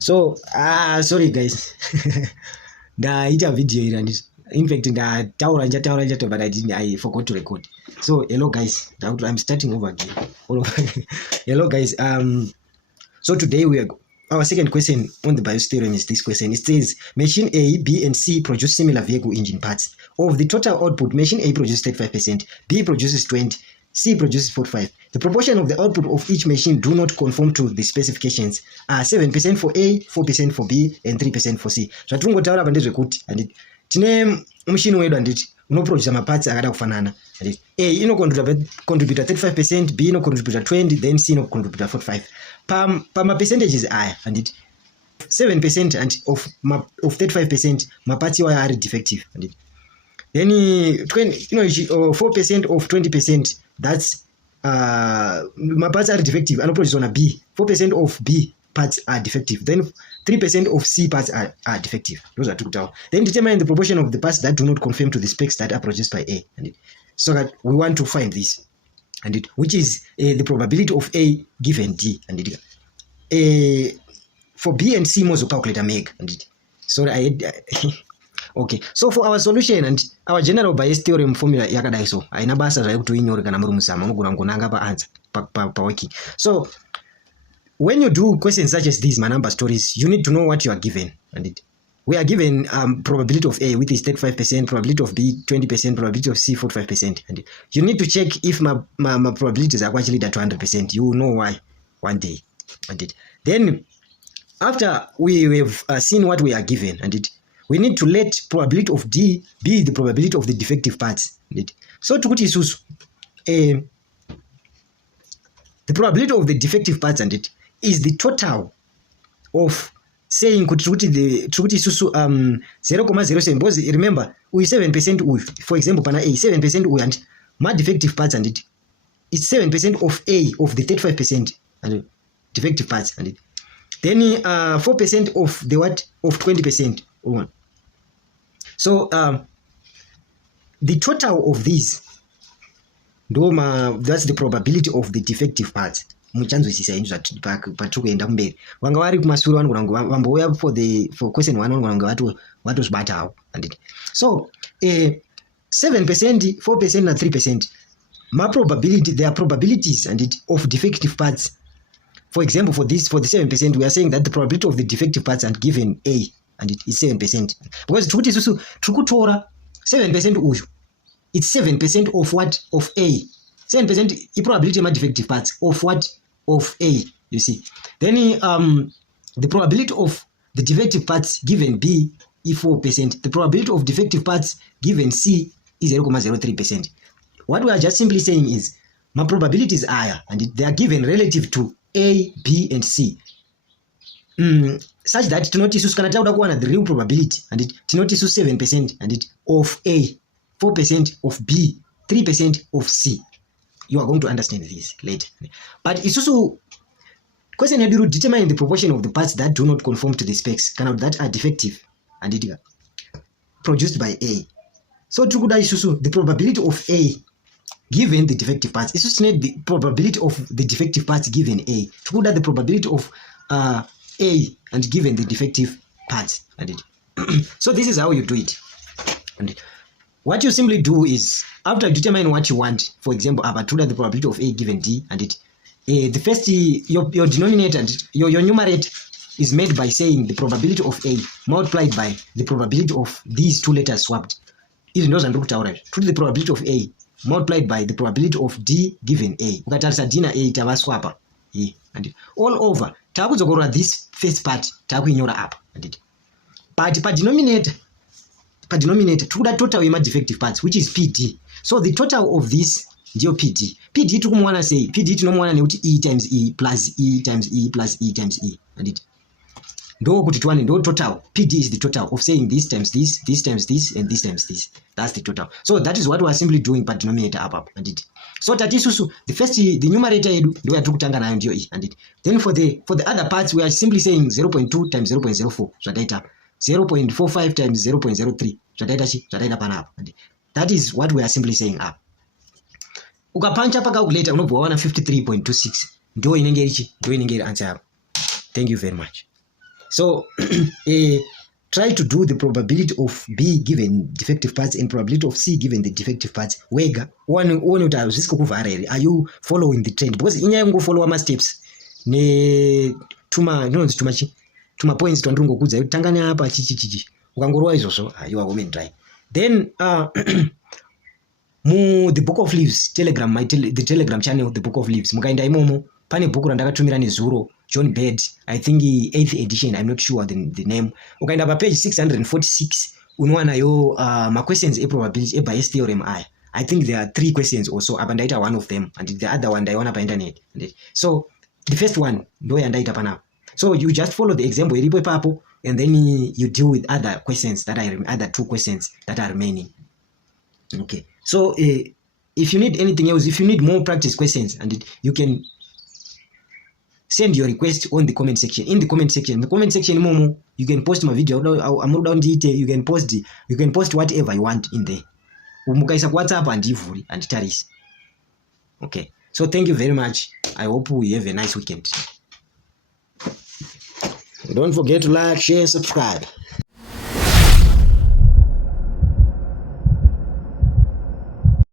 So sorry guys. Ndaita video here and in fact ndataura but I forgot to record. So hello guys, now I'm starting over again. Hello guys, so today our second question on the BIOS theorem is this question. It says machine A, B and C produce similar vehicle engine parts. Of the total output, machine A produces 35%, B produces 20%, C produces 45%. The proportion of the output of each machine do not conform to the specifications are 7% for A, 4% for B and 3% for C. Zvatingotaura apa ndezvekuti handiti tine mushini wedu handiti unoproduce maparts akada kufanana handiti A inocontributa 35%, B inocontributa 20%, then C inocontributa 45%. Pama percentages aya handiti 7% and of 35% maparts iwayo are defective handiti. Then 4% of 20%, that's my parts are defective. And produce on a B. 4% of B parts are defective. Then 3% of C parts are defective. Those are took down. Then determine the proportion of the parts that do not conform to the specs that are produced by A. And so that we want to find this, and which is the probability of A given D. And for B and C, most calculator make. And so okay, so for our solution and our general BIOS theorem formula yakadai so aina basa zvekutoinyora kana muri musama unogona kunanga paansa working. So when you do questions such as these, my number stories, you need to know what you are given. And we are given probability of A with is 35%, probability of B 20%, probability of C 45%. And you need to check if my probabilities are actually that 200%. You will know why one day. And then after we have seen what we are given, and we need to let probability of D be the probability of the defective parts. So tukuti isusu the probability of the defective parts and it is the total of saying tukuti isusu 0.07 because remember we 7% for example pana A 7% and my defective parts and it is 7% of A of the 35% and defective parts and it then 4% of the what of 20%. So the total of these that's the probability of the defective parts. Muchanzwisisa inzvi patikuenda kumberi vanga vari kumashure vanogona vambouya for question 1 vanogona vatozvibatawo handiti. So 7%, 4% and 3% their probabilities and of defective parts. For example, for the 7%, we are saying that the probability of the defective parts and given A and it is 7%. Because trukutora 7% uyu, it's 7% of what? Of A. 7% is probability of my defective parts of what? Of A, you see. Then the probability of the defective parts given B is 4%. The probability of defective parts given C is 0.03%. What we are just simply saying is my probabilities are higher and they are given relative to A, B and C. Such that tinotisu kana tauda kuwana the real probability and it tinotisu 7% and it of A, 4% of B, 3% of C. You are going to understand this later. But it's also question you determine the proportion of the parts that do not conform to the specs, kind of that are defective and it produced by A. So tukuda isusu the probability of A given the defective parts. It's just the probability of the defective parts given A. Tukuda the probability of A and given the defective parts. So this is how you do it. And what you simply do is after you determine what you want, for example, Abatuda the probability of A given D and it the first your denominator and your numerator is made by saying the probability of A multiplied by the probability of these two letters swapped. Even those and looked out to the probability of A multiplied by the probability of D given A. Ukatarisa D na A itava swapper. And all over takuzogorora this first part takuinyora apa and but denominator tokuda total wema defective parts which is PD. So the total of this ndio PD. PD tukumwana say PD tinomwana nekuti E times E plus E times E plus E times E and ndo kuti tuwane ndo total. PD is the total of saying this times this times this and this times this. That's the total. So that is what we are simply doing per denominator up and so tatisusu the numerator yedu ndo yatukutanga nayo ndio E and then for the other parts we are simply saying 0.2 times 0.04 zvadaita 0.45 times 0.03 zvadaita panapa and that is what we are simply saying up. Ukapancha pa calculator unobva wawana 53.26 ndo inenge iri answer yako. Thank you very much. So try to do the probability of B given defective parts and probability of C given the defective parts. Wega one kuti azvisiko kuvhara here. Are you following the trend? Because inyaya kungofollowa ma-steps tuma points twandinongokudza kuti tangani apa chichi ukangorova izvozvo you are home and dry. Then the book of leaves telegram, the telegram channel, the book of leaves, mukaenda imomo pane bhuku randakatumira nezuro John Bird, I think 8th edition, I'm not sure the name. Ukaenda pa page 646 unowana yo ma questions probability bias theorem aya. I think there are 3 questions also. Apa ndaita one of them and the other one ndaiona pa internet. So the first one ndo yandaita pana. So you just follow the example iripo ipapo and then you deal with other questions that are other 2 questions that are remaining. Okay. So if you need anything else, if you need more practice questions, and you can send your request on the comment section. In the comment section, momo, you can post my video. You can post whatever you want in there. Umukaisa WhatsApp and ivuri and taris. Okay. So thank you very much. I hope we have a nice weekend. Don't forget to like, share, subscribe.